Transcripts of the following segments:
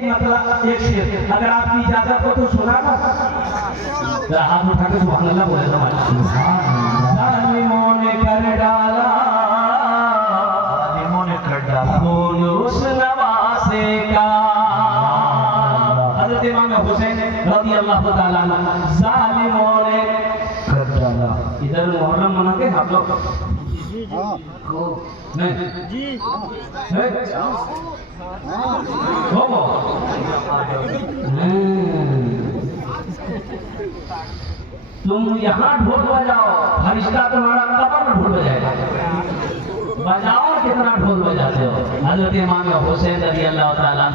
मतलब एक शेर अगर आपकी इजाजत हो तो सुना ना, हाथ उठा के सुभान अल्लाह बोले ना। जालिमों ने कर डाला, जालिमों ने कर डाला बोलो उस नवासे का। हज़रत इमाम हुसैन रज़ी अल्लाह ताला अन्हु जालिमों ने कर डाला। इधर मुहर्रम मनाते हैं आप लोग? नहीं जी तुम यहाँ ढोल बजाओ, फरिश्ता तुम्हारा कब्र में ढोल बजाएगा। बजाओ कितना ढोल बजाते हो। हज़रत इमाम हुसैन रज़ी अल्लाह ताला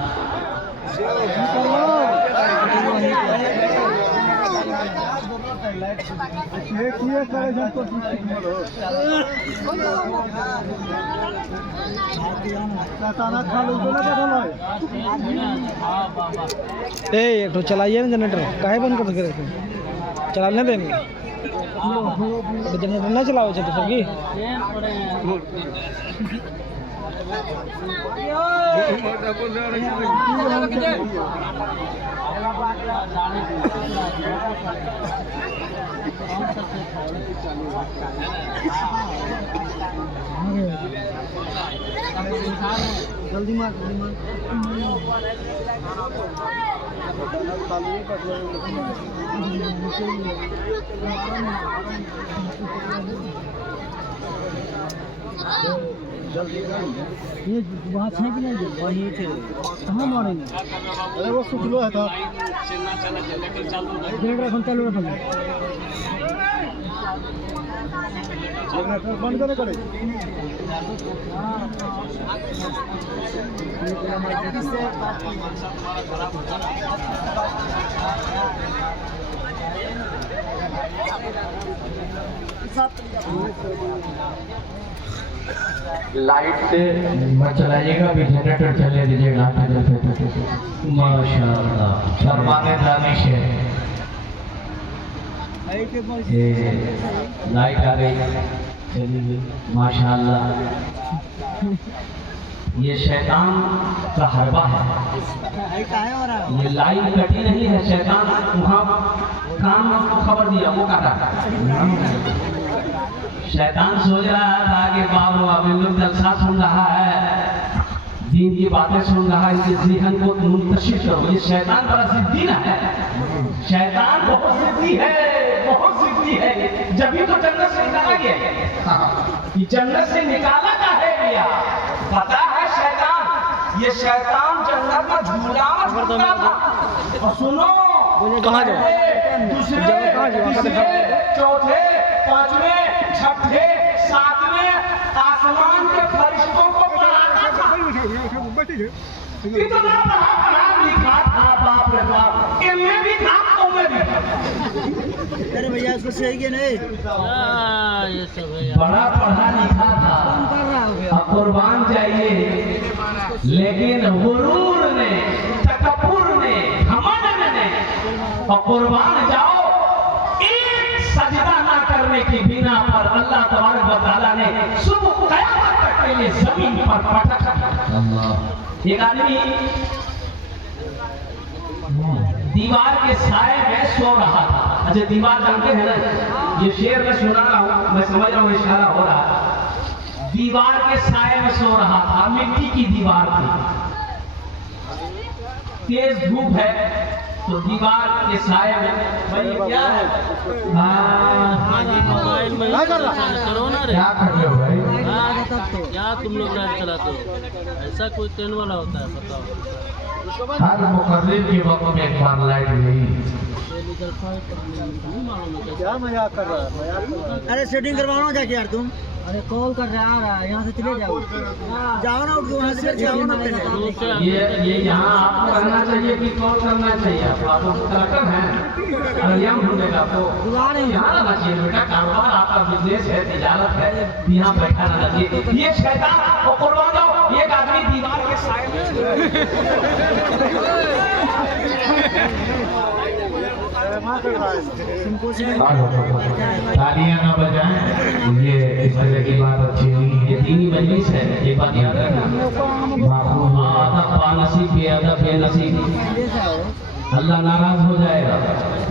एक तो चलाइए ना जनरेटर, काहे बंद कर सके चलाने देंगे जनरेटर ना चलाओ तो सकी जल्दी मार ये वहाँ थे कि नहीं? वहीं थे। कहाँ मारेंगे? अरे वो सुखलो है था। जनरेटर चालू रखा। जनरेटर बंद करे करे। लाइट से मत चलाइएगा, अभी जनरेटर चलने दीजिएगा। माशाअल्लाह फरमाने दानिश है। ये लाइट आ गई, चलिए माशाअल्लाह। ये शैतान का हरबा है। ये लाइट कटी नहीं है, शैतान वहाँ काम को खबर दिया, वो काटा। शैतान सोच रहा था कि बाबू अब लोग जलसा सुन रहा है, दीन की बातें सुन रहा है, इस ज़हन को मुंतशिर करो। ये शैतान बड़ा जिद्दी ना है, शैतान बहुत जिद्दी है, बहुत जिद्दी है। जब भी तो जन्नत से निकाला गया, ये जन्नत से निकाला का है गया, पता है शैतान। ये शैतान जन्नत में झूला झूलता था। और सुनो, कहाँ जाए? दूसरे, तीसरे, चौथे, पांचवें, छठे, सातवें आसमान के फरिश्तों को पढ़ाता था। इतना पढ़ा लिखा था, बाप रे बाप। मैं भी था तो मैं भी। अरे भैया उसको सही के नहीं, ये सब बड़ा पढ़ा लिखा था, अब कुर्बान चाहिए। लेकिन गुरूर ने, तकब्बुर ने, घमंड ने, और कुर्बान जाओ एक सजदा ना करने की बिना पर अल्लाह तबारक व तआला ने सुबह क़यामत तक के लिए जमीन पर पटक दिया। एक आदमी दीवार के साए में सो रहा था। अच्छा, दीवार जानते हैं ना? ये शेर मैं सुना रहा हूँ, मैं समझ रहा हूँ इशारा हो रहा है। दीवार के साए में सो रहा था, मिट्टी की दीवार थी, तेज धूप है, तो दीवार के साए में भाई क्या है? क्या कर रहे हो भाई? क्या तुम लोग लाइट चलाते हो? ऐसा कोई ट्रेन वाला होता है? बताओ। हर मुकर्रिर के वक्त में एक बार लाइट गई। क्या मजाक कर रहा है? अरे सेटिंग करवाओ जाके यार तुम। अरे कॉल कर रहा है, यहाँ से चले जाओ। जाओ ना, वहाँ से जाओ ना। ये यहाँ आपको करना चाहिए कि कॉल करना चाहिए? आपको कलेक्टर हैं, अरे यहाँ ढूंढेगा आपको। यहाँ रहना चाहिए बेटा, कारोबार आपका बिजनेस है, तिजारत है, यहाँ बैठा रहना चाहिए। ये शैतान को कुर्बान जाओ। एक आदमी दीवार के साए में मना कर रहा है तुमको तालियां ना बजाएं, ये इस तरह की बात अच्छी नहीं है। ये दीनी मजलिस है, ये बात याद रखना। आदब बानसीब बेअदब बेनसीब, अल्लाह नाराज हो जाएगा।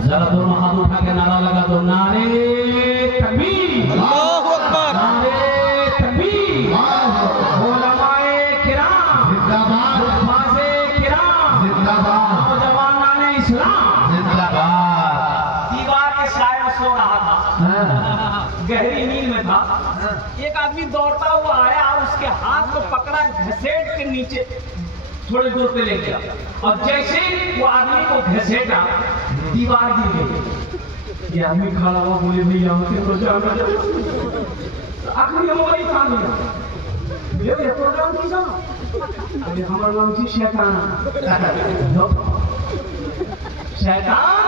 जरा दोनों हाथ उठा के नारा लगा दो, नारे तकबीर, अल्लाहू अकबर, नारे तकबीर, उलमाए किराम जिंदाबाद, हुफ़ाज़े किराम जिंदाबाद, नौजवानाने इस्लाम जिंदाबाद। दीवार के साए सो रहा था, गहरी नींद में था। एक आदमी दौड़ता हुआ आया और उसके हाथ को पकड़ा, घसीट के नीचे थोड़ी दूर पे ले गया, और जैसे वो आदमी को घसीटा दीवार गिर गई। ये आदमी खड़ा हुआ, बोले नहीं आते तो जाना आखिरी हम वही काम लिया ये प्रोग्राम की जाना। अरे हमारा नाम थी शैतान, शैतान,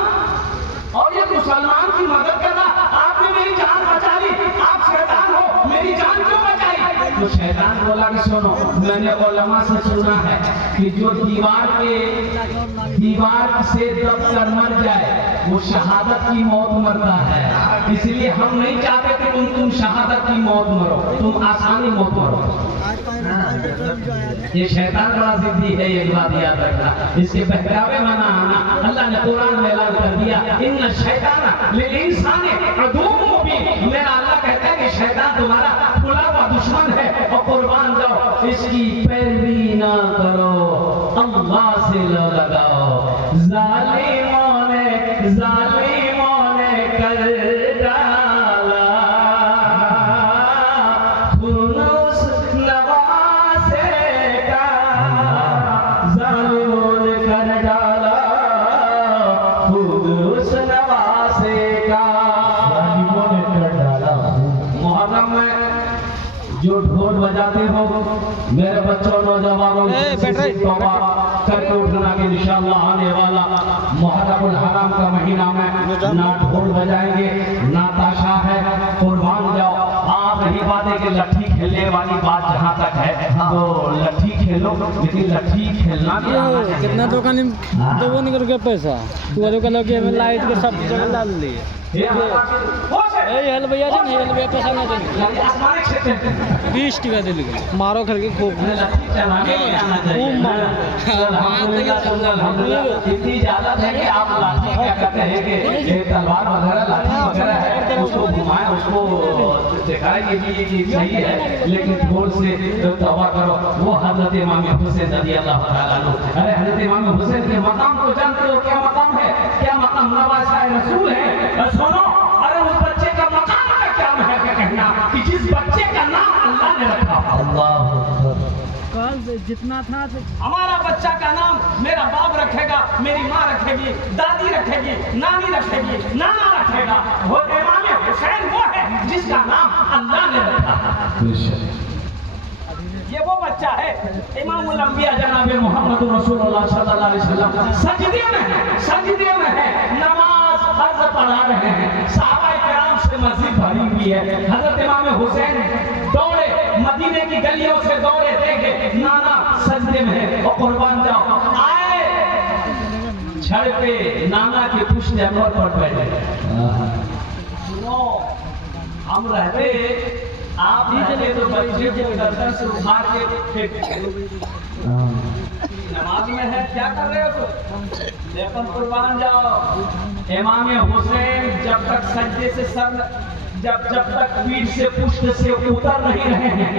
और ये मुसलमान की मदद कर रहा। आपने मेरी जान बचा ली, आप शैतान हो, मेरी जान क्यों बचाई? तो शैतान बोला कि सुनो, मैंने उलमा से सुना है कि जो दीवार से दब कर मर जाए वो शहादत की मौत मरता है। इसलिए हम नहीं चाहते कि तुम शहादत की मौत मरो, तुम आसानी मौत मरो। ये शैतान बड़ा जिद्दी है, ये बात याद रखना। इसके बहकावे में ना आना। अल्लाह ने कुरान में ऐलान कर दिया, इन्ना शैताना लिल-इंसानी अदुव्वुम मुबीन। मेरा अल्लाह कहता है कि शैतान तुम्हारा खुला हुआ दुश्मन है, और कुर्बान जाओ, इसकी पैरवी ना करो, अल्लाह से लो लगाओ। जालिमों ने कर डाला खून उस नवासे का, जालिमों ने कर डाला खून उस नवासे का, जालिमों ने कर डाला। मुहर्रम में जो ढोल बजाते हो मेरे बच्चों नौजवानों तौबा करके उठना कि इंशाअल्लाह आने वाला मुहर्रमुल हराम का महीना में ना ढोल बजाएंगे ना ताशा है। कुर्बान जाओ। आप रही बात है कि लट्ठी खेलने वाली बात जहाँ तक है तो लट्ठी खेलो, लेकिन लट्ठी खेलना भी आना चाहिए। कितना दुकान तो वो निकल गया पैसा तू दुकान के में लाइट के सब जगह डाल लिए हेल भैया जी हेल भैया पैसा ना देंगे 20 टका दे लेंगे मारो करके खूब इतनी ज्यादा है कि आप लाठी क्या करते हैं कि तलवार वगैरह लाठी वगैरह है उसको घुमाएं, उसको दिखाएं कि ये चीज सही है, लेकिन ढोल से तौबा करो। वो हजरत इमाम हुसैन रज़ियल्लाहु ताला अन्हु, अरे हजरत इमाम हुसैन के मकाम को जानते हो? क्या मकाम है? क्या मकाम? नवाज़ाए रसूल है। सुनो, अरे उस बच्चे का मकाम का क्या है कहना कि जिस बच्चे का नाम अल्लाह ने रखा। अल्लाह कल जितना था हमारा बच्चा का नाम मेरा बाप रखेगा, मेरी माँ रखेगी, दादी रखेगी, नानी रखेगी, नाना रखेगा। वो इमाम हुसैन वो है जिसका नाम अल्लाह ने रखा। ये वो बच्चा है इमामुल अंबिया जनाब मोहम्मद रसूलुल्लाह सल्लल्लाहु अलैहि वसल्लम सजदे में है, नमाज फर्ज पढ़ा रहे हैं, सहाबाए किराम से मस्जिद भरी हुई है। हजरत इमाम हुसैन दौड़े, मदीने की गलियों से दौड़े, देखे नाना सजदे में है और कुर्बान जाओ। आए छड़ पे नाना के पुष्ट जमर पर बैठे। सुनो, हम रहते आप रहते तो बच्चे को गर्दन से उठा के नमाज में है, क्या कर रहे हो तुम? लेकिन कुर्बान जाओ। इमाम हुसैन जब तक सजदे से सर जब तक पीठ से पुष्ट से उतर नहीं रहे हैं,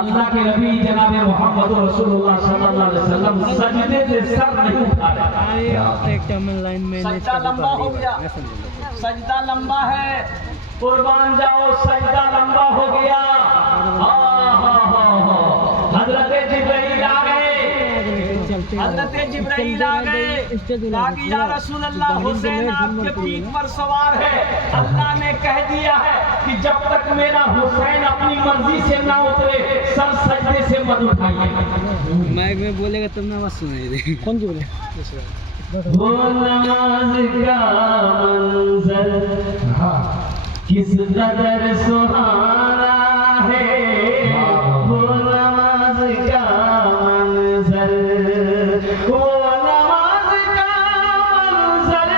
अल्लाह के नबी जनाब मोहम्मद रसूलुल्लाह सल्लल्लाहु अलैहि वसल्लम सजदे से सर नहीं उठा रहे। सजदा लंबा हो गया, सजदा लंबा है, कुर्बान जाओ, सजदा लंबा हो गया। हजरत जिब्राइल आ गए, कहा कि या रसूल अल्लाह, हुसैन आपके पीठ पर सवार है। अल्लाह ने कह दिया है कि जब तक मेरा हुसैन अपनी मर्जी से ना उतरे सर सजदे से मत उठाइए। माइक में बोलेगा तुम ना सुनाई दे। कौन जी बोले? वो नमाज का मंजर किस कदर सुहाना है, वो नमाज का मंजर, वो नमाज का मंजर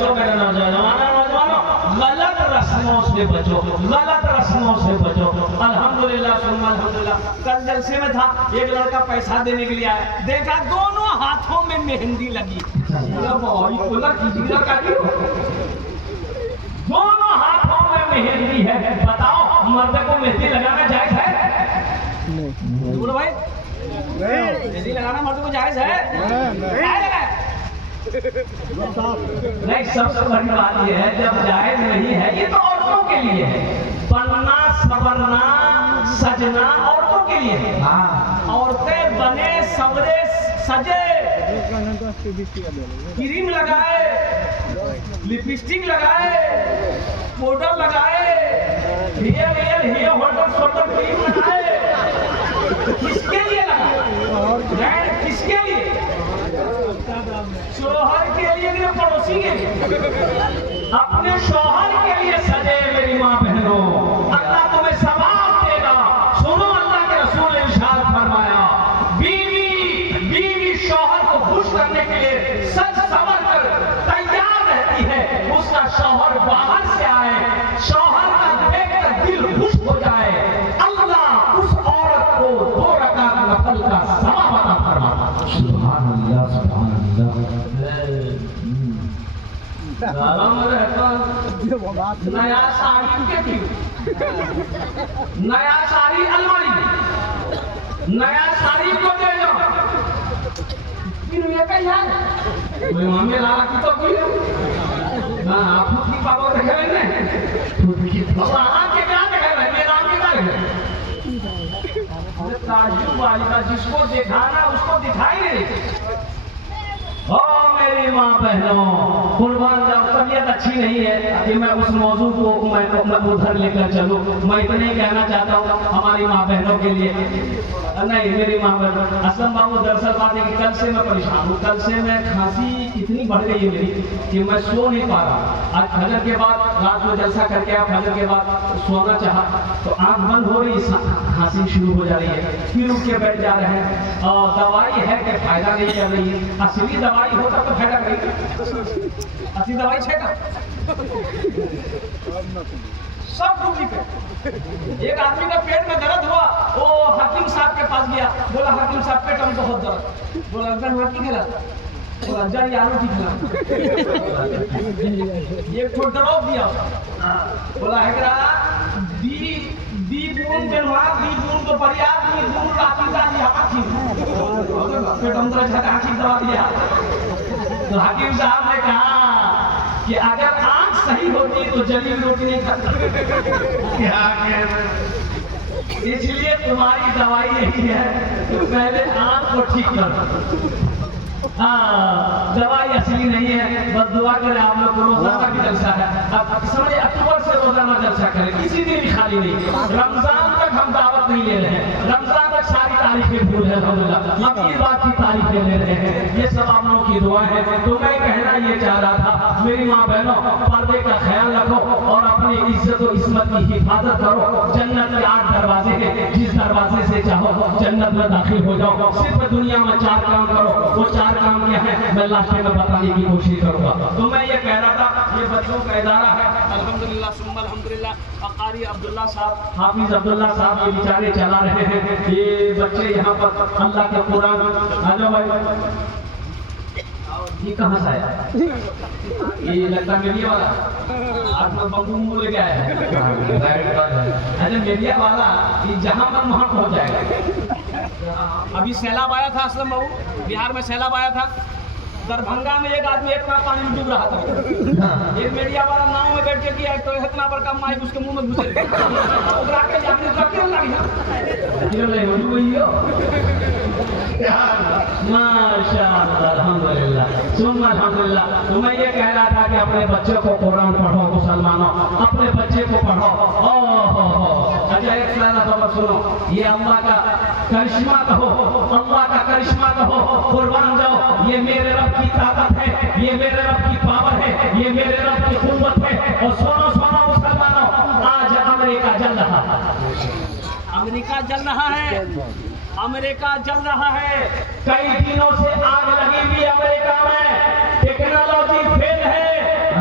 बचो मेरे नौजवानों, गलत रस्मों से बचो, गलत रस्मों से बचो। अल्हम्दुलिल्लाह सुम्मा अल्हम्दुलिल्लाह। कल जलसे में था, एक लड़का पैसा देने के लिए आया, देखा दोनों हाथों में मेहंदी लगी। दोनों हाथों में मेहंदी है। बताओ मर्द को मेहंदी लगाना जायज है? नहीं बोलो भाई, मेहंदी लगाना मर्द को जायज है? नहीं, सबसे बड़ी बात यह है जब जायज नहीं है, ये तो औरतों के लिए है। बनना संवरना सजना औरतों के लिए है। औरतें बने सवरे सजे, क्रीम लगाए, लिपस्टिक लगाए, पाउडर लगाए, हेयर होल्डर क्रीम लगाए। किसके लिए लगाए? किसके लिए? शोहर के लिए कि पड़ोसी के लिए? अपने शोहर के लिए सजे मेरी माँ बहनों, अल्लाह तुम्हें सवाब देगा। सुनो, अल्लाह के रसूल ने इरशाद फरमाया, बीवी शोहर को खुश करने के लिए सज संवर कर तैयार रहती है। उसका शोहर बाहर से आए, शोहर का देखकर दिल खुश हो जाए, अल्लाह उस औरत को 2 रकात नफल का सवाब अता फरमाता। सुभान अल्लाह, सुभान अल्लाह। नया साड़ी के क्यों? नया साड़ी अलमारी, नया साड़ी को दे दो। ये कहीं है कोई मामले लाला की तो कोई ना आप की पापा देखे ने फुटकी बाबा के क्या देखे भाई मेरा नाम क्या है? ताजू वाली का जिसको देखा ना उसको दिखाई नहीं। ओ मेरी माँ बहनों, कुर्बान जाओ, तबीयत अच्छी नहीं है कि मैं उस मौजू को मैं उधर लेकर चलूं। मैं इतना ही कहना चाहता हूँ हमारी माँ बहनों के लिए, नहीं मेरी माँ बहनों। असलम बाबू, दरअसल बात है कि कल से मैं परेशान हूँ। कल से मैं खांसी इतनी बढ़ गई है मेरी कि मैं सो नहीं पा रहा। आज फजर के बाद रात में जलसा करके आया, फजर के बाद सोना चाहा तो आँख बंद हो रही, खांसी शुरू हो जा रही है, फिर उठ के बैठ जा रहे हैं। और दवाई है कि फायदा नहीं कर रही है। असली दवाई होता तो फायदा करेगी, असली दवाई छेगा सब डुप्लीकेट। एक आदमी का पेट में दर्द हुआ, वो हकीम साहब के पास गया, बोला हकीम साहब पेट में बहुत दर्द। बोला अगर हाथी खिला, बोला जड़ आलू की खिला, एक ठोट दबाव दिया। बोला है दी बून जनवा दी बून तो परियाद दी बून राती का दिया आखिर पेट अंदर झटका आखिर दबा दिया। तो हकीम साहब ने कहा कि अगर आंख सही होती तो जली रोटी नहीं खाता। इसलिए तुम्हारी दवाई यही है कि पहले आंख को ठीक करो। हाँ, दवाई असली नहीं है, बस दुआ करें आप लोग को। रोजाना भी जलसा है, अब समझे अक्टूबर से रोजाना जलसा करें, किसी दिन भी खाली नहीं। रमजान तक हम दावत नहीं ले रहे हैं, रमजान तक सारी तारीखें भूल है, अल्हम्दुलिल्लाह बात की तारीखें ले रहे हैं। ये सब आप लोगों की दुआ है। तो मैं कहना ये चाह रहा था मेरी माँ बहनों, पर्दे का ख्याल रखो और अपनी इज्जत और इस्मत की हिफाजत करो। जन्नत के 8 दरवाजे हैं, जिस दरवाजे से चाहो जन्नत में दाखिल हो जाओ। सिर्फ दुनिया में 4 काम करो, वो 4 काम क्या है मैं लास्ट में बताने की कोशिश करूंगा। तो मैं ये कह रहा था, ये बच्चों का इदारा है अल्हम्दुलिल्लाह सुम्मा अल्हम्दुलिल्लाह। कारी अब्दुल्ला साहब, हाफिज अब्दुल्ला साहब ये बेचारे चला रहे हैं। ये बच्चे यहाँ पर अल्लाह के कुरान, आ जाओ भाई, ये कहाँ से आया? ये लगता मीडिया वाला आप लोग बंगू लेके आया है। अरे मीडिया वाला ये जहाँ पर वहाँ पहुँच जाएगा। अभी सैलाब आया था असलम बाबू, बिहार में सैलाब आया था। दरभंगा में एक आदमी इतना पानी में डूब रहा था, एक मीडिया वाला नाव में बैठ के किया तो इतना बड़का माइक उसके मुंह में घुसे माशाअल्लाह अल्हम्दुलिल्लाह सुम्मा अल्हम्दुलिल्लाह। तो मैं ये कह रहा था कि अपने बच्चों को कुरान पढ़ो, मुसलमानों अपने बच्चे को पढ़ो। अच्छा एक खबर सुनो, ये अल्लाह का करिश्मा कहो, अल्लाह का करिश्मा कहो, कुर्बान जाओ। ये मेरे रब की ताकत है, ये मेरे रब की पावर है, ये मेरे रब की कुव्वत है। और सुनो सुनो मुसलमानों, आज अमेरिका जल रहा है, अमेरिका जल रहा है, अमेरिका जल रहा है। कई दिनों से आग लगी हुई अमेरिका में, टेक्नोलॉजी फेल है,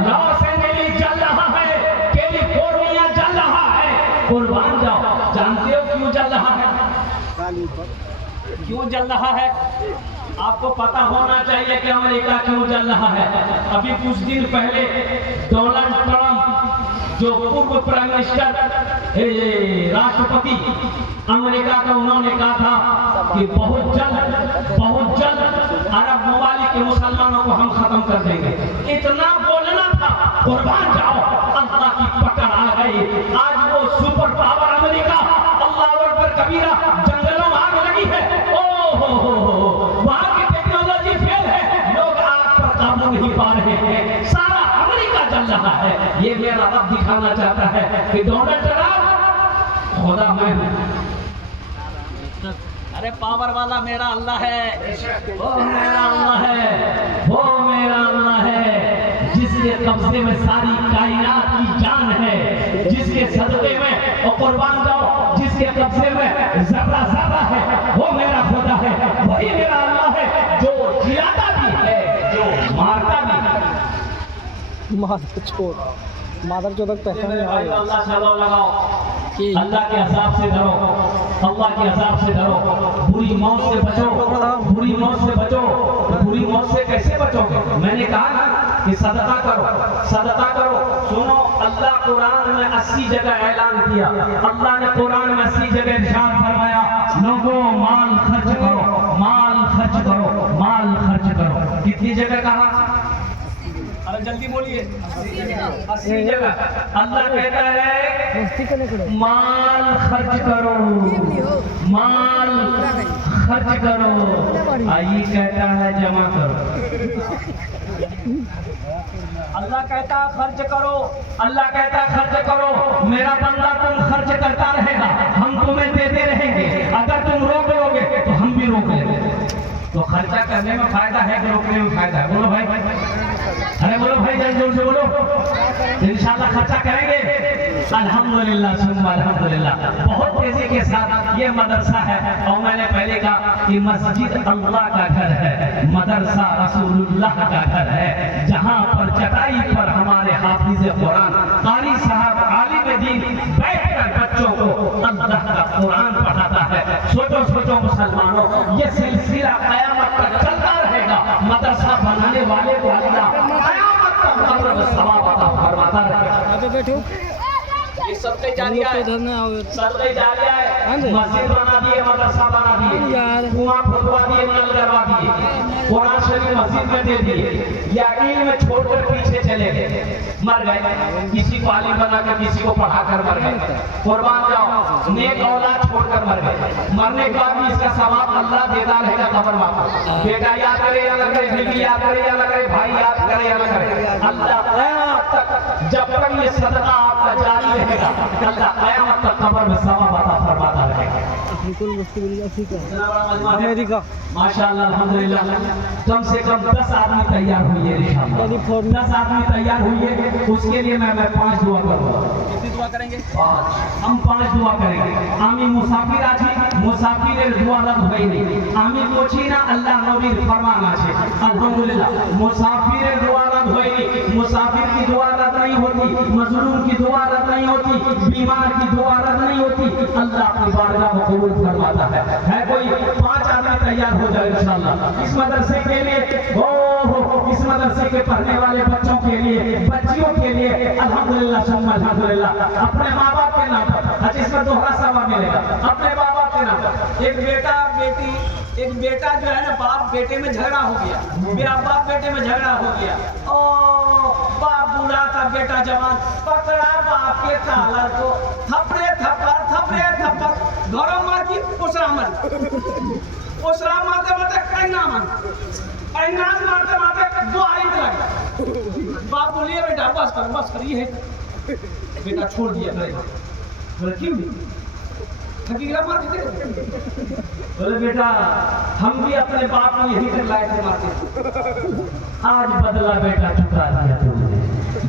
क्यों जल रहा है? आपको पता होना चाहिए कि अमेरिका क्यों जल रहा है। अभी कुछ दिन पहले डोनाल्ड ट्रंप जो पूर्व प्राइम मिनिस्टर राष्ट्रपति अमेरिका का, उन्होंने कहा था कि बहुत जल्द अरब ममालिक के मुसलमानों को हम खत्म कर देंगे। इतना बोलना था, कुर्बान जाओ, अल्लाह की पकड़ आ गई। आज वो सुपर पावर अमेरिका, अल्लाह अकबर कबीरा, जंगलों में आग लगी है। वहां की टेक्नोलॉजी फेल है, लोग आग पर काबू नहीं पा रहे हैं, सारा अमेरिका जल रहा है। ये मेरा रब दिखाना चाहता है कि डोनाल्ड ट्रंप खुदा मैं हूं। अरे पावर वाला मेरा अल्लाह है, वो मेरा अल्लाह है, वो मेरा अल्लाह है, जिसके कब्जे में सारी कायनात की जान है, जिसके सदक़े में और कुर्बान जाओ, जिसके कब्जे में ज़र्रा ज़र्रा है, वो मेरा खुदा है, वही मेरा अल्लाह है, जो जियादा भी है, जो मारता भी है। मादर चौदह पहचान अल्लाह से लगाओ, अल्लाह के अज़ाब से डरो, अल्लाह के अज़ाब से डरो, बुरी मौत से बचो, बुरी मौत से बचो। बुरी मौत से कैसे बचोगे? मैंने कहा ना कि सदका करो, सदका करो। सुनो, अल्लाह कुरान में 80 जगह ऐलान किया, अल्लाह ने कुरान में 80 जगह इरशाद फरमाया, लोगों माल खर्च करो, माल खर्च करो, माल खर्च करो। कितनी जगह कहा? अरे जल्दी बोलिए। 80 जगह अल्लाह कहता है माल खर्च करो, माल खर्च करो। ये कहता है जमा करो। अल्लाह कहता है खर्च करो, अल्लाह कहता है खर्च करो। मेरा बंदा तुम खर्च करता रहेगा, हम तुम्हें देते रहेंगे। अगर तुम रोक लोगे तो हम भी रोक लेंगे। तो खर्चा करने में फायदा है कि रोकने में फायदा है? बोलो भाई, अरे बोलो भाई, जल्दी जोर से बोलो। इंशाल्लाह खर्चा करेंगे। अल्हम्दुलिल्लाह सुम्मा अल्हम्दुलिल्लाह। बहुत तेजी के साथ ये मदरसा है, और मैंने पहले कहा कि मस्जिद अल्लाह का घर है, मदरसा रसूलुल्लाह का घर है, जहाँ पर चटाई पर हमारे हाफिज कुरान, कारी साहब, आलिम दीन बैठकर बच्चों को अल्लाह का कुरान पढ़ाता है। सोचो सोचो मुसलमानों, ये सिलसिला कयामत तक चलता रहेगा। मदरसा बनाने वाले को अल्लाह कयामत तक कब्र में सवाब अता फरमाता रहेगा। ये सबसे जारिया है, सबसे जारिया है। मस्जिद बना दिए, मदरसा बना दिए, कुआं खुदवा दिए, नल करवा दिए, कुरान शरीफ मस्जिद में दे दिए, या इल्म छोड़कर पीछे चले गए, मर गए। किसी को आलिम बनाकर किसी को पढ़ाकर मर गए। कुर्बान जाओ, नेक औलाद छोड़कर मर गए। मरने के बाद भी इसका सवाब अल्लाह देता रहेगा कब्र में। बेटा याद करे या न करे, बीवी याद करे या न करे, भाई याद करे या न करे, अल्लाह क़यामत तक, जब तक ये सदका आपका जारी रहेगा, अल्लाह क़यामत तक कब्र में सवाब अता फरमाता रहेगा। अमेरिका माशाअल्लाह अल्हम्दुलिल्लाह, कम से कम 10 आदमी तैयार हुई है इंशाअल्लाह। 10 आदमी तैयार हुई है, उसके लिए मैं 5 दुआ करूँगा। कितनी दुआ करेंगे? 5। हम 5 दुआ करेंगे। आमी मुसाफिर आछि, मुसाफिरेर दुआ रद्द হয়নি। আমি বলছি না, আল্লাহ নবীর ফরমান আছে। আলহামদুলিল্লাহ, মুসাফিরের दुआ रद्द হয়নি। मुसाफिर की दुआ रद्द नहीं होती, मजलूम की दुआ रद्द नहीं होती, बीमार की दुआ रद्द नहीं होती। अल्लाह अपनी बारगाह में कबूल फरमाता है। कोई 5 आदमी तैयार हो जाए इंशाअल्लाह इस मदरसे के लिए, इस मदरसे के पढ़ने वाले बच्चों के लिए, बच्चियों के लिए। अल्हम्दुलिल्लाह सुम्मा अल्हम्दुलिल्लाह। अपने माँ बाप के नाम पर, अच्छा इसमें दोहरा सवाब मिलेगा। अपने माँ बाप के नाम पर, एक बेटा बेटी, एक बेटा जो है ना, बाप बेटे में झगड़ा हो गया, मेरा बाप बेटे में झगड़ा हो गया, ओ बाप बूढ़ा था, बेटा जवान, पकड़ा बाप के ताला को, थपड़े थप्पड़, थपड़े थप्पड़, घरों मार की उसरा मारते मारते कहना मारते मारते 2 आइट लगा। बाप बोलिए बेटा बस कर, ये है। बेटा छोड़ दिया करेगा। बोले क्यों? हकीकत मार देते। बोले बेटा हम भी अपने बाप को यही तक लाए थे मारते, आज बदला बेटा चुका दिया तुमने।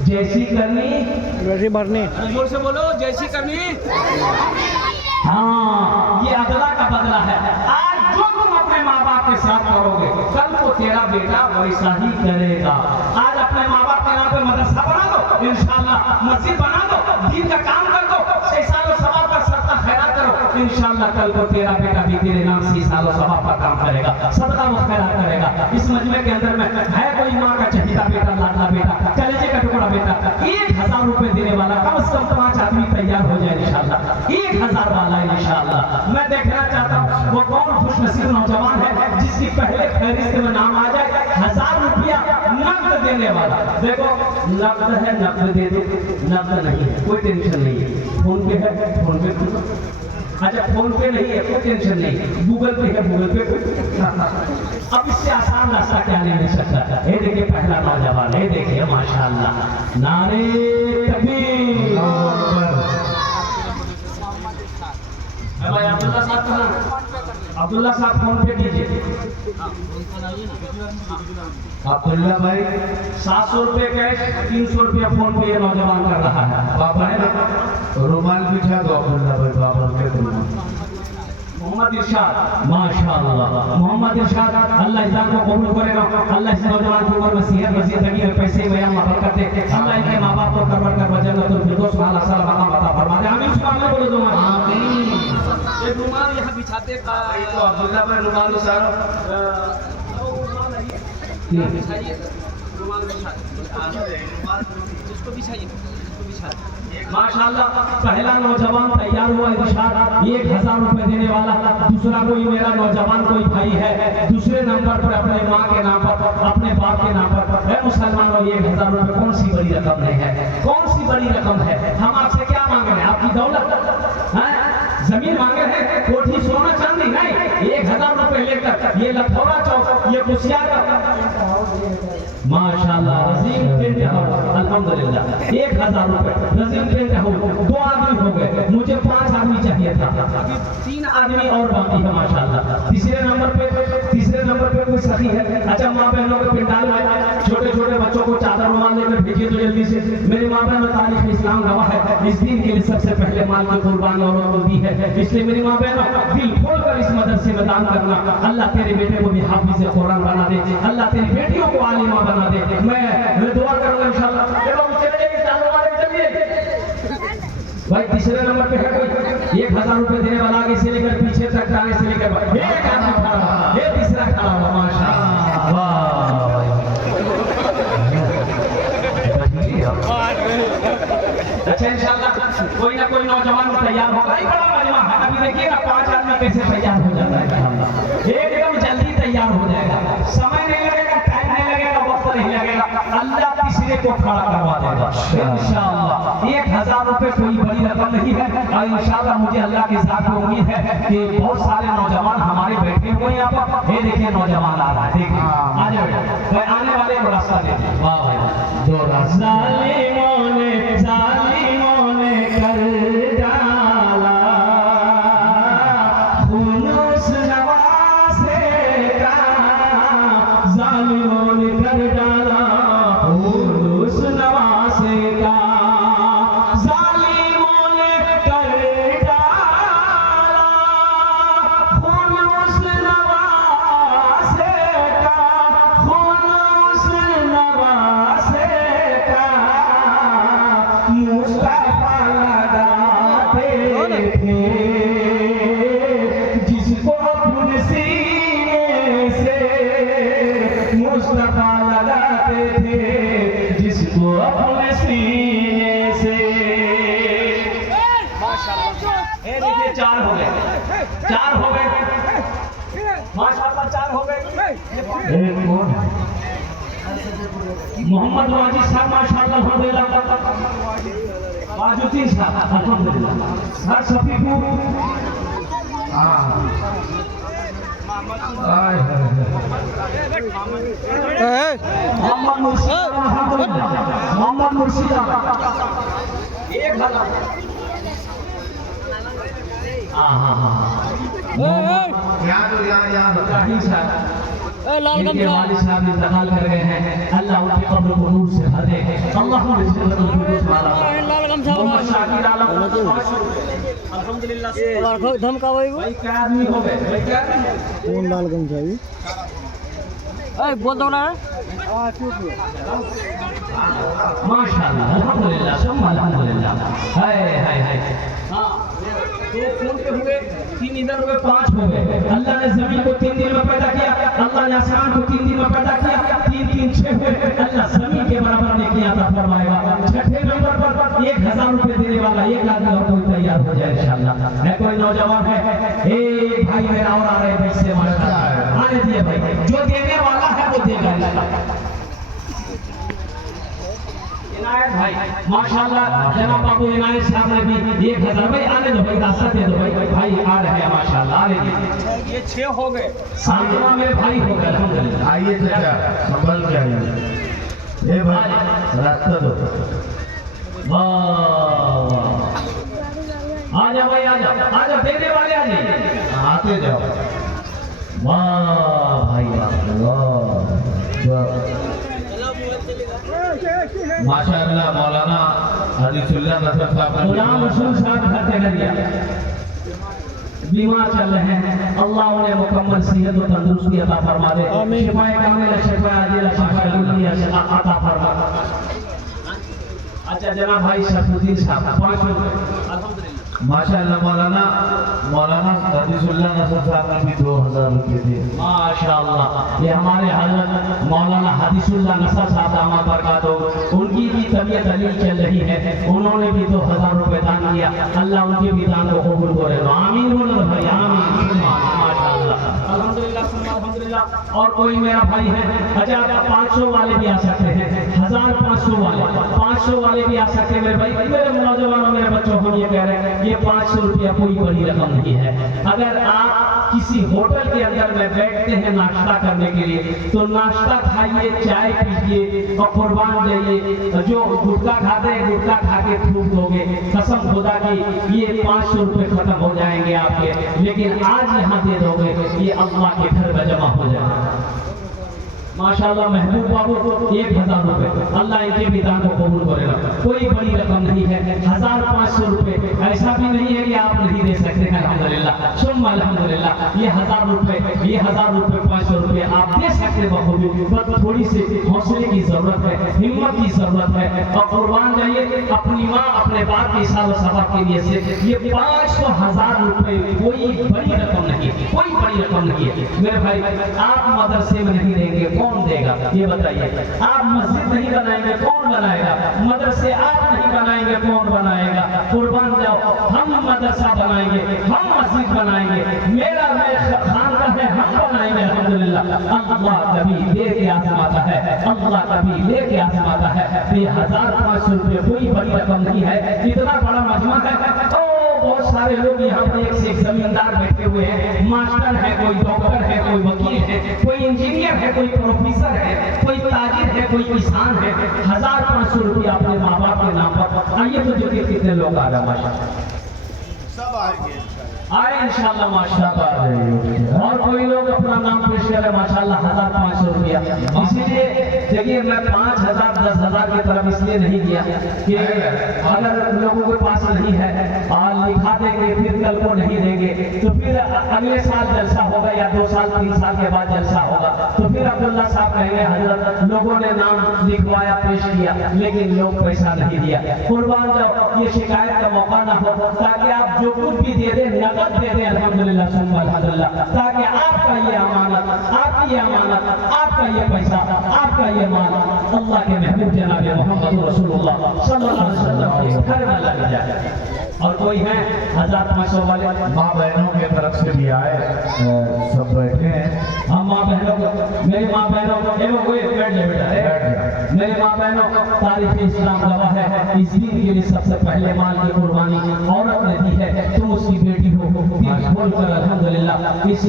जैसी करनी वैसी भरनी। जोर से बोलो, जैसी करनी। हाँ, ये अगला का बदला है। आज जो तुम अपने माँ बाप के साथ करोगे, कल को तेरा बेटा वैसा ही करेगा। आज अपने माँ बाप के नाम पे मदरसा बना दो इंशाअल्लाह, मस्जिद बना दो, दीन का काम कर दो, 6 सालों सवाब का सदका खैरात करो इंशाअल्लाह कल को तेरा बेटा भी तेरे नाम से सालों सवाब का काम करेगा, सदका व खैरात करेगा। इस मजमे के अंदर में है कोई माँ का चहीता बेटा, लाडला बेटा, कलेजे का टुकड़ा बेटा, 1000 रुपए देने वाला कम से कम 5 आदमी तैयार हो जाए इंशाअल्लाह, 1000 वाला इंशाअल्लाह। मैं देखना चाहता हूँ वो कौन खुशनसीब नौजवान है जिसकी पहले फहरिस्त में नाम आ जाए 1000 रुपया नकद देने वाला। देखो नकद है, नकद दे दो, नकद नहीं है कोई टेंशन नहीं है, फोन पे है, फोन पे अच्छा फोन पे नहीं है कोई टेंशन नहीं, गूगल पे है, गूगल पे अब इससे आसान रास्ता क्या नहीं मिल सकता। ये देखिए पहला नौजवान, ये देखिए माशाअल्लाह, नारे तकबीर। भाई अब्दुल्ला साहब कहाँ? अब्दुल्ला साहब फोन पे कीजिए। अब्दुल्ला भाई 700 रुपये कैश, 300 रुपया फोन पे ये नौजवान कर रहा है। बाबा है ना, रुमाल बिछा दो अब्दुल्ला भाई, बाबा के मोहम्मद इरशाद, माशाअल्लाह मोहम्मद इरशाद, अल्लाह इस दान को कबूल करेगा, अल्लाह इस नौजवान की उम्र में सेहत व जिंदगी में पैसे में बरकत दे, अल्लाह इनके माँ बाप को करवर कर जन्नतुल फिरदौस में आला साला मकाम अता फरमा दे। आमीन सुभान अल्लाह बोलो, आमीन। ये रुमाल यहाँ बिछाते का तो अब्दुल्ला भाई रुमाल सारा बिछाइए, रुमाल जिसको बिछाइए माशाअल्लाह। पहला नौजवान तैयार हुआ इरशाद, 1000 रुपए देने वाला। दूसरा कोई मेरा नौजवान कोई भाई है दूसरे नंबर पर अपने माँ के नाम पर, अपने बाप के नाम पर, मुसलमानों 1000 रुपए कौन सी बड़ी रकम नहीं है, कौन सी बड़ी रकम है। हम आपसे क्या मांग रहे हैं? आपकी दौलत है, जमीन मांगे हैं, कोठी सोना चांदी नहीं, 1000 रुपए लेकर ये लखौरा चौक, ये कुशियार माशाअल्लाह रजीम प्रिंट हाउस, अल्हम्दुलिल्लाह 1000 रुपए रजीम प्रिंट हाउस। 2 आदमी हो गए, मुझे 5 आदमी चाहिए था, 3 आदमी और बाकी है माशाअल्लाह। तीसरे नंबर पे कोई सखी है। अच्छा माँ बहनों के पिंडाल में छोटे छोटे बच्चों को चादर रुमाल लेकर भेजिए तो जल्दी से। मेरी माँ बहन में तारीख इस्लाम गवाह है, इस दिन के लिए सबसे पहले माल की कुर्बानी औरतों दी है, इसलिए मेरी माँ बहनों दिल खोलकर इस मदरसे में दान करना। अल्लाह तेरे बेटे को भी हाफिज़ कुरान बना दे, अल्लाह तेरी बेटियों को आलिमा बना दे। मैं दुआ करूंगा इंशाअल्लाह। भाई तीसरे नंबर पे है कोई 1000 रुपए देने वाला, आगे से लेकर पीछे तक, आगे से लेकर एक आदमी खड़ा हुआ, ये तीसरा खड़ा हुआ माशाअल्लाह। वाह अच्छा इंशाअल्लाह कोई ना कोई नौजवान तैयार होगा ही, बड़ा मजमा है। अभी देखिएगा 5 आदमी कैसे तैयार हो जाता है इंशाअल्लाह, एकदम जल्दी तैयार हो जाएगा, समय नहीं लगेगा, टाइम नहीं लगेगा, वक्त नहीं लगेगा, अल्लाह तीसरे को खड़ा करवा देगा इंशाअल्लाह। 1000 रुपए कोई बड़ी रकम नहीं है, और इंशाअल्लाह मुझे अल्लाह के साथ उम्मीद है कि बहुत सारे नौजवान हमारे बैठे हुए हैं यहाँ पर। ये देखिए नौजवान आ रहा है, देखिए आ जाए, आने वाले को रास्ता दे दे। वाह भाई, दो रास्ता जालिमों ने कर डाला खुनूस नवासे का, जालिमों ने कर डाला खुनूस नवासे का, जालिमों ने कर डाला खुनूस नवासे का, खुनूस नवासे का, मुस्तफा लगाते थे जिसको अपने सीने से, मुस्तफा लगाते थे जिसको अपने सीने से। माशाअल्लाह ये देखिए 4 हो गए, 4 हो गए माशाअल्लाह, 4 हो गए। एक कौन मोहम्मद वाजिद साहब माशाअल्लाह अल्हम्दुलिल्लाह, वाजुद्दीन साहब अल्हम्दुलिल्लाह, सर शफीकुर मोहम्मद मुर्शिद अल्हम्दुलिल्लाह, मोहम्मद मुर्शिद 1000। इब्राहिम साहब इनके वालिद साहब इंतकाल कर गए हैं, अल्लाह उनकी कब्र को नूर से भर दे। अल्लाहुम्मा जन्नतुल फिरदौस वाला मोहम्मद शाकिर आलम अल्हम्दुलिल्लाह। धमका भाई क्या आदमी हो गए, भाई क्या कौन लाल गमछा है? ए बोल दो ना। माशाअल्लाह अल्हम्दुलिल्लाह, सुम्मा अल्हम्दुलिल्लाह। हाय हाय हाय। हां 2 खून के हुए, 3 इधर हुए, 5 हो गए। अल्लाह ने जमीन को 3 दिन में पैदा किया, अल्लाह ने आसमान को 3 दिन में पैदा किया, 3 3 6 हुए। अल्लाह जमीन के बराबर ने किया था फरमाएगा। छठे नंबर पर 1000 रुपए देने वाला एक आदमी और कोई तैयार हो जाए इंशाल्लाह। है कोई नौजवान है? एक भाई मेरा और आ रहे हैं बीच से, माशाल्लाह आने दिए भाई, जो देने वाला है वो देगा इंशाल्लाह। इनायत भाई माशाल्लाह, जनाब बाबू इनायत साहब ने भी 1000। भाई आने दो भाई, रास्ता दे दो भाई, भाई आ रहे हैं माशाल्लाह, आ रहे हैं। ये 6 हो गए, सातवां मेरे भाई हो गए अल्हम्दुलिल्लाह। आइए चाचा, संभल के आइए। ए भाई रास्ता दो। वाह आ जा भाई, आ जा देने वाले आ जाइए, आते जाओ। वाह भाई माशाअल्लाह मौलाना हदीसुल्लाह नसर साहब गुलाम रसूल साहब घर के गया, बीमार चल रहे हैं, अल्लाह उन्हें मुकम्मल सेहत और तंदुरुस्ती अता फरमा दे, शिफाए कामिला, शिफाए आजिला, शिफाए कुल्लिया अता फरमा। अच्छा जनाब भाई शरफुद्दीन साहब 5 रुपए अल्हम्दुलिल्लाह। माशाअल्लाह मौलाना हदीसुल्लाह नसर साहब ने भी 2000 रुपये दिए। माशाअल्लाह, ये हमारे हजरत मौलाना हदीसुल्लाह नसर साहब दामद बरकातहू, उनकी भी तबीयत अलील चल रही है, उन्होंने भी 2000 रुपए दान किया। अल्लाह उनके भी दान को कबूल करे, आमीन बोलो भाई, आमीन। माशाअल्लाह अल्हम्दुलिल्लाह अल्हम्दुलिल्लाह। और कोई मेरा भाई है, अच्छा 500 वाले भी आ सकते हैं, 1500 वाले, 500 वाले भी आ सकते हैं मेरे भाई। मेरे नौजवानों, मेरे बच्चों, हम ये कह रहे हैं ये 500 रुपया कोई बड़ी रकम नहीं है। अगर आप किसी होटल के अंदर में बैठते हैं नाश्ता करने के लिए, तो नाश्ता खाइए, चाय पीजिए और कुर्बान जाइए। जो गुटखा खाते हैं, गुटखा खा के थूक दोगे, कसम खुदा की ये 500 रुपए खत्म हो जाएंगे आपके, लेकिन आज यहाँ दे दोगे, ये अल्लाह के घर में जमा हो जाएगा। माशाअल्लाह महबूब बाबू को 1000 रुपए, अल्लाह इनके भी दान को कबूल करेगा। कोई बड़ी रकम नहीं है, 1500 रुपए, ऐसा भी नहीं है कि आप नहीं दे सकते हैं अल्हम्दुलिल्लाह, सुम्मा अल्हम्दुलिल्लाह। ये 1000 रुपए, ये 1000 रुपए, 500 रुपए आप दे सकते बखूबी, बस थोड़ी सी हौसले की जरूरत है, हिम्मत की जरूरत है, और कुर्बान जाइए अपनी माँ अपने बाप की साल सभा के लिए से। ये 500,000 रुपए कोई बड़ी रकम नहीं है, कोई बड़ी रकम नहीं है मेरे भाई। आप मदरसे में नहीं देंगे, कौन देगा ये बताइए? आप मस्जिद नहीं बनाएंगे, कौन बनाएगा? मदरसे आप नहीं बनाएंगे, कौन बनाएगा? कुर्बान जाओ, हम मदरसा बनाएंगे, हम मस्जिद बनाएंगे, मेरा खानका है, हम बनाएंगे अल्हम्दुलिल्लाह। अल्लाह कभी दे के आजमाता है, अल्लाह कभी दे के आजमाता है। ये 1500 रुपये कोई बड़ी रकम नहीं है, इतना बड़ा मजमा है। तो बहुत सारे लोग यहाँ पर एक से एक जमींदार बैठे हुए हैं, मास्टर है, कोई डॉक्टर है, कोई वकील है, कोई इंजीनियर है, कोई प्रोफेसर है, कोई ताजिर है, कोई किसान है। 1500 रुपया अपने माँ बाप के नाम पर। आइए तो देखिए कितने लोग आ रहे हैं माशाल्लाह, सब आएंगे आए इंशाल्लाह माशाल्लाह। और कोई लोग अपना नाम पेश करे माशाल्लाह 1500 रुपया। इसीलिए देखिए मैं 5000 10,000 की तरफ इसलिए नहीं किया कि अगर लोगों के पास नहीं है और लिखा देंगे फिर कल को नहीं देंगे, तो फिर अगले साल जलसा होगा या 2 साल 3 साल के बाद जलसा होगा, तो फिर अब्दुल्ला साहब कहेंगे हजरत लोगों ने नाम लिखवाया, पेश किया, लेकिन लोग पैसा नहीं दिया। कुर्बान जाओ, ये शिकायत का मौका ना हो, ताकि आप जो कुछ भी दे दें नकद दे दें अल्हम्दुलिल्लाह सुम्मा अल्हम्दुलिल्लाह, ताकि आपका ये अमानत, आपकी ये अमानत, आपका ये पैसा, आपका ये माल अल्लाह के महबूब जनाब मोहम्मद रसूलुल्लाह सल्लल्लाहु अलैहि वसल्लम के घर में लग जाए। और कोई है 1500 वाले? माँ बहनों की तरफ से भी आए, सब बैठे हैं। हम माँ बहनों को, मेरी माँ बहनों को बैठ बेटा, मेरी माँ बहनों को तारीफ इस्लाम गवाह है, इस दिन के लिए सबसे पहले माल की कुर्बानी औरत ने दी है। तुम उसकी बेटी हो, दिल खोल कर अल्हम्दुलिल्लाह इस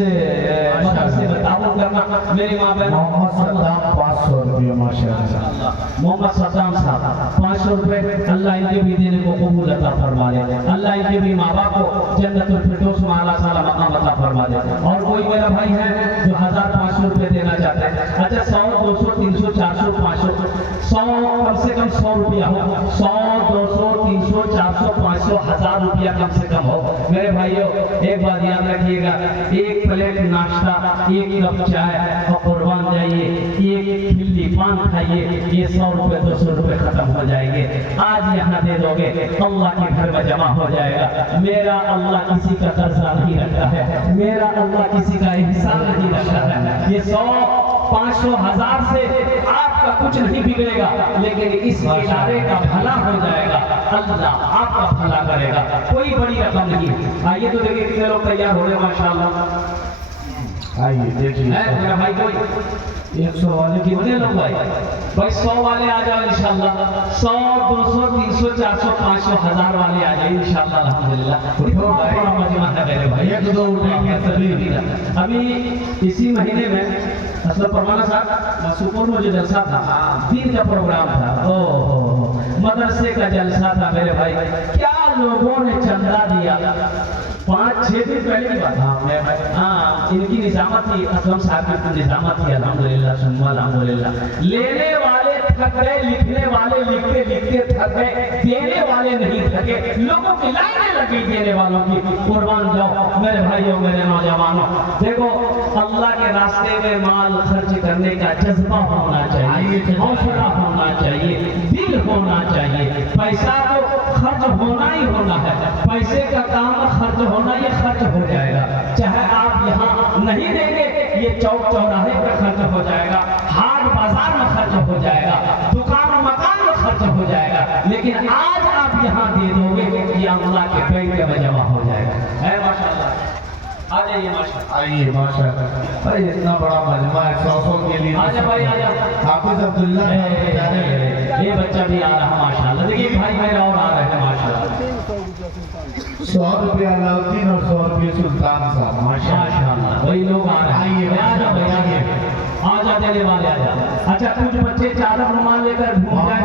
मदरसे में ताउन करना। मेरी माँ बहनों मोहम्मद सद्दाम 500 रुपये माशाअल्लाह। मोहम्मद सद्दाम साहब 500 रुपए, अल्लाह इनके भी देने को कबूल अता फरमा दे, अल्लाह इनके भी माँ बाप को जन्नतुल फिरदौस में आला साला मकाम अता फरमा दे। और कोई मेरा भाई है जो 1500 रुपए देना चाहते हैं? अच्छा 100 200 300 400 500 100 कम से कम 100 रुपया हो, 100 200 300 400 500 1000 रुपया कम से कम हो। मेरे भाइयों एक बात याद रखिएगा, एक प्लेट नाश्ता, एक कप चाय और कुर्बान जाइए एक खिल्ली पान खाइए, ये 100 रुपए 200 रुपए खत्म हो जाएंगे। आज यहाँ दे दोगे, अल्लाह के घर में जमा हो जाएगा। मेरा अल्लाह किसी का कर्जा नहीं रखता है, मेरा अल्लाह किसी का एहसान नहीं रखता है। ये 100, 500, 1000 से आपका कुछ नहीं बिगड़ेगा, लेकिन इस इशारे का भला हो जाएगा। अल्लाह आपका भला करेगा, कोई बड़ी रकम नहीं। आइए तो देखिए कितने लोग तैयार हो रहे हैं माशाल्लाह। आइए देखिए है मेरा भाई कोई 100 वाले कितने लोग भाई? भाई 100 वाले आ जाओ इंशाल्लाह। 100, 200, 300, 400, 500, 1000 वाले आ जाए इंशाल्लाह अल्हम्दुलिल्लाह। उठो भाई। बड़ा मजमा है मेरे भाई। एक दो उठेंगे सभी। अभी इसी महीने में असलम परवाना साहब सुकून में जो जलसा था, दिन का प्रोग्राम था, ओ मदरसे का जलसा था मेरे भाई। क्या लोगों ने चंदा दिया, 5-6 दिन पहले की बात। हाँ, इनकी निजामत थी, असलम साहब की निजामत थी, अल्हम्दुलिल्लाह सुम्मा अल्हम्दुलिल्लाह। लेने वाले थक गए, लिखने वाले लिखते लिखते थक गए, देने वाले नहीं थके। लोगों की लाइनें लगी देने वालों की। कुर्बान जाओ मेरे भाइयों, मेरे नौजवानों। देखो, अल्लाह के रास्ते में माल खर्च करने का जज्बा होना चाहिए, हौसला होना चाहिए, दिल होना चाहिए। पैसा तो खर्च होना ही होना है, पैसे का काम खर्च होना, ये खर्च हो जाएगा। चाहे आप यहाँ नहीं देंगे, ये चौक चौराहे पर खर्च हो जाएगा, हाट बाजार में खर्च हो जाएगा, दुकान मकान में खर्च हो जाएगा। लेकिन आज आप यहाँ दे दोगे, ये अल्लाह के बैंक में जमा हो जाएगा। है माशाल्लाह। आ जाइए माशाल्लाह। आइए माशाल्लाह। भाई इतना बड़ा मजमा है 100 के लिए। आजा भाई आजा। हाफिज अब्दुल्ला ये बच्चा भी आ रहा माशाल्लाह। देखिए भाई मेरे और आ रहे हैं माशाल्लाह। 100 रुपये अलाउद्दीन और 100 रुपये सुल्तान साहब माशाल्लाह। वही लोग आ रहे हैं। आइए आजा भाई आइए। आजा देने वाले आजा। अच्छा कुछ बच्चे चादर रुमाल लेकर घूम जाए।